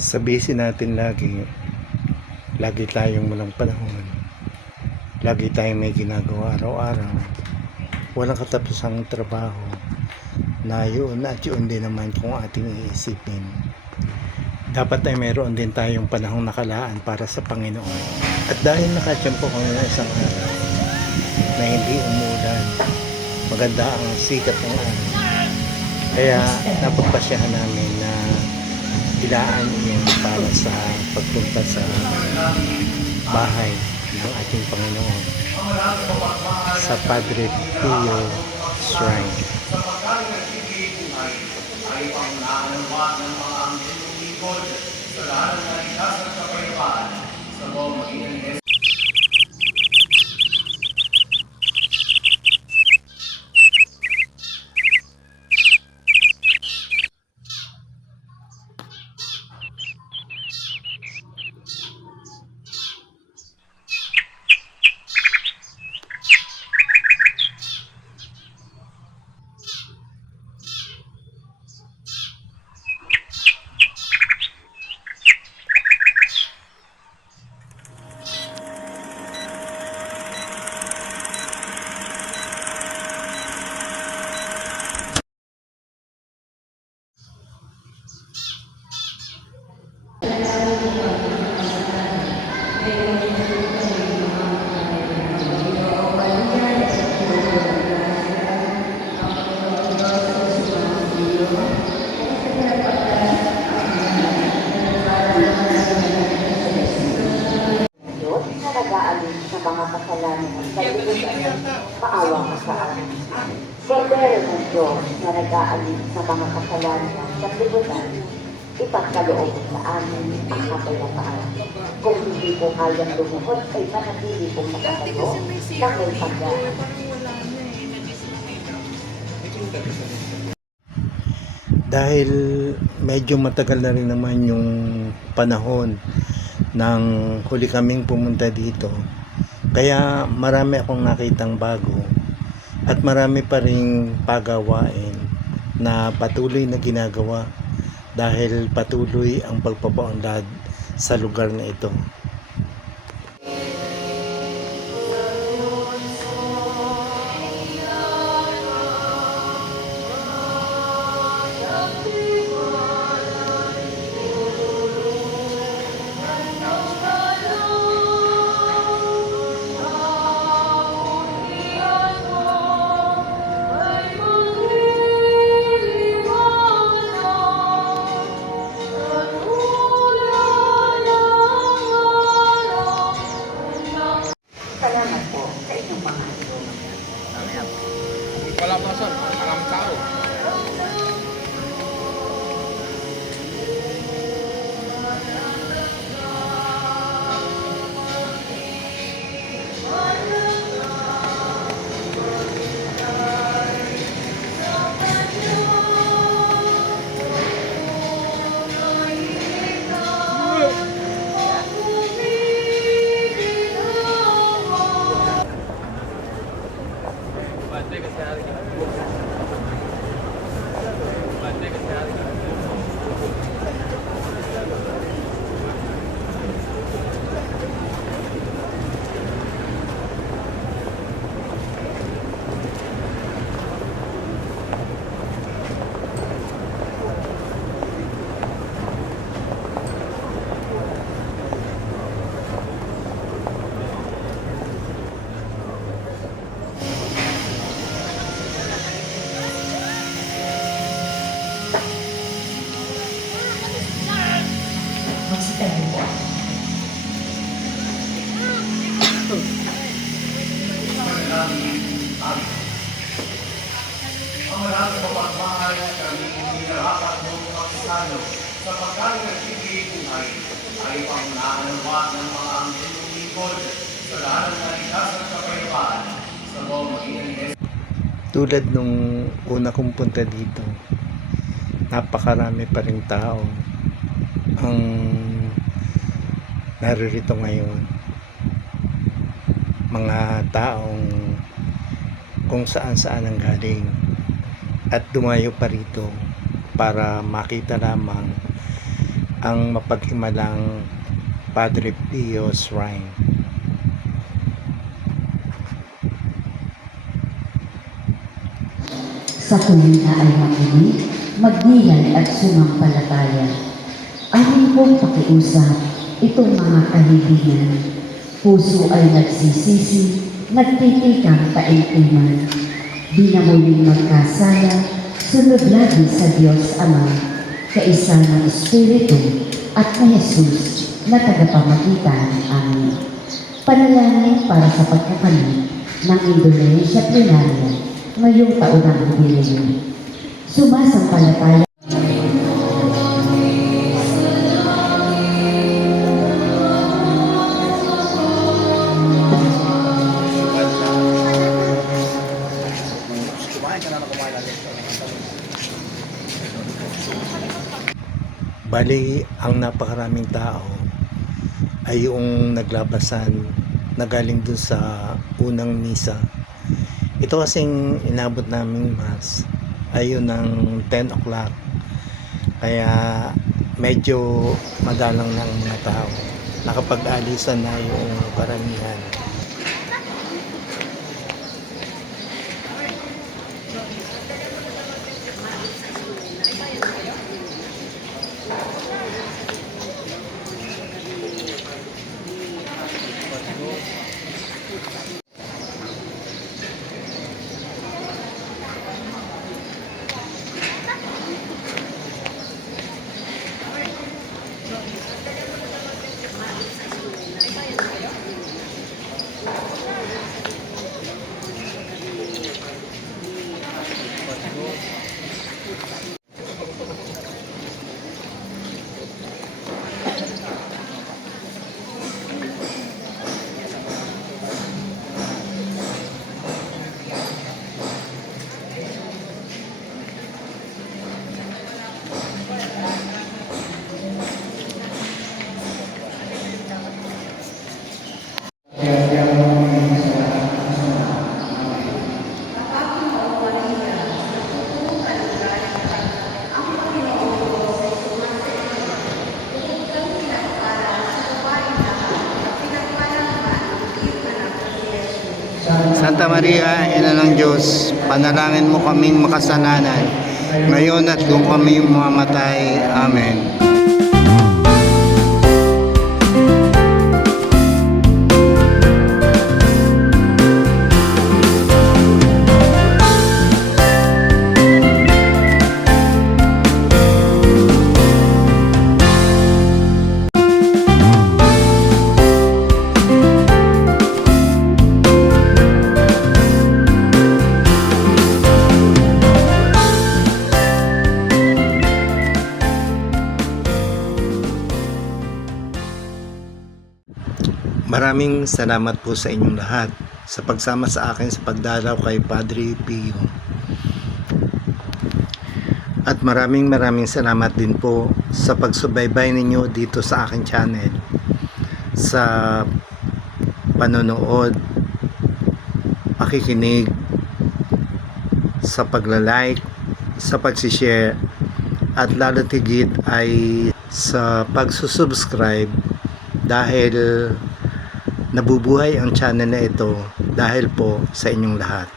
Sa busy natin lagi tayong walang panahon. Lagi tayong may ginagawa araw-araw. Walang katapusang trabaho na yun at yun din naman kung ating iisipin. Dapat ay mayroon din tayong panahong nakalaan para sa Panginoon. At dahil nakatiyempo kami na isang araw na hindi umuulan, maganda ang sikat ng araw. Kaya napagpasyahan namin na ilaan yun para sa pagpunta sa bahay ng ating Panginoon sa Padre Pio Shrine. Ay pangunahan ng mga anghel lingkod sa lahat ng nalikas at kapayapaan sa buong mag-inang sa mga kasalanan ng kalulugan, maawa ka sa amin. Kordero ng Diyos na nag-aalis sa mga kasalanan ng kalulugan, ipagkaloob sa amin ang kapayapaan. Kung hindi po kayang lumuhod, ay manatili pong nakatayo na may pagdaan. Dahil medyo matagal na rin naman yung panahon nang huli kaming pumunta dito, kaya marami akong nakitang bago at marami pa ring pagawain na patuloy na ginagawa dahil patuloy ang pagpapaunlad sa lugar na ito. Salamat po sa inyong mga ito. Wala pa sir, maraming tao. Magsitahin po. Ang maraming mapagmahal at kami hinirapat mo mga kasano sa pagkain ng buhay ay pangunahan ng mga anghel lingkod sa lahat ng nalikas at kapayapaan sa buong mag-inang Tulad nung una kong punta dito, napakarami pa rin tao ang naririto ngayon. Mga taong kung saan saan ang galing at dumayo pa rito para makita lamang ang mapaghimalang Padre Pio Shrine. Sa tuwina ay makinig, magdilan at sumampalataya. Amin pong pakiusap, itong mga kahilingan. Puso ay nagsisisi, nagtitikang taimtiman. Di na muling magkasala, sunod lagi sa Diyos Ama, kaisa ng Espiritu at ni Jesus na tagapamagitan. Amen. Panalangin para sa pagkakamit ng Indonesia Plenaria ngayong taon ng jubileo. Sumasampalataya Bali, ang napakaraming tao ay yung naglabasan na galing dun sa unang misa. Ito kasing inabot naming mass ay yun ng 10 o'clock. Kaya medyo madalang ng mga tao. Nakapag-alisan na yung karamihan. Santa Maria, Ina ng Diyos, panalangin mo kaming makasalanan, ngayon at kung kami mamatay. Amen. Maraming salamat po sa inyong lahat sa pagsama sa akin sa pagdalaw kay Padre Pio. At maraming salamat din po sa pagsubaybay ninyo dito sa aking channel, sa panonood, pakikinig, sa pagla-like, sa pagsishare, at lalo tigit ay sa pagsusubscribe, dahil nabubuhay ang channel na ito dahil po sa inyong lahat.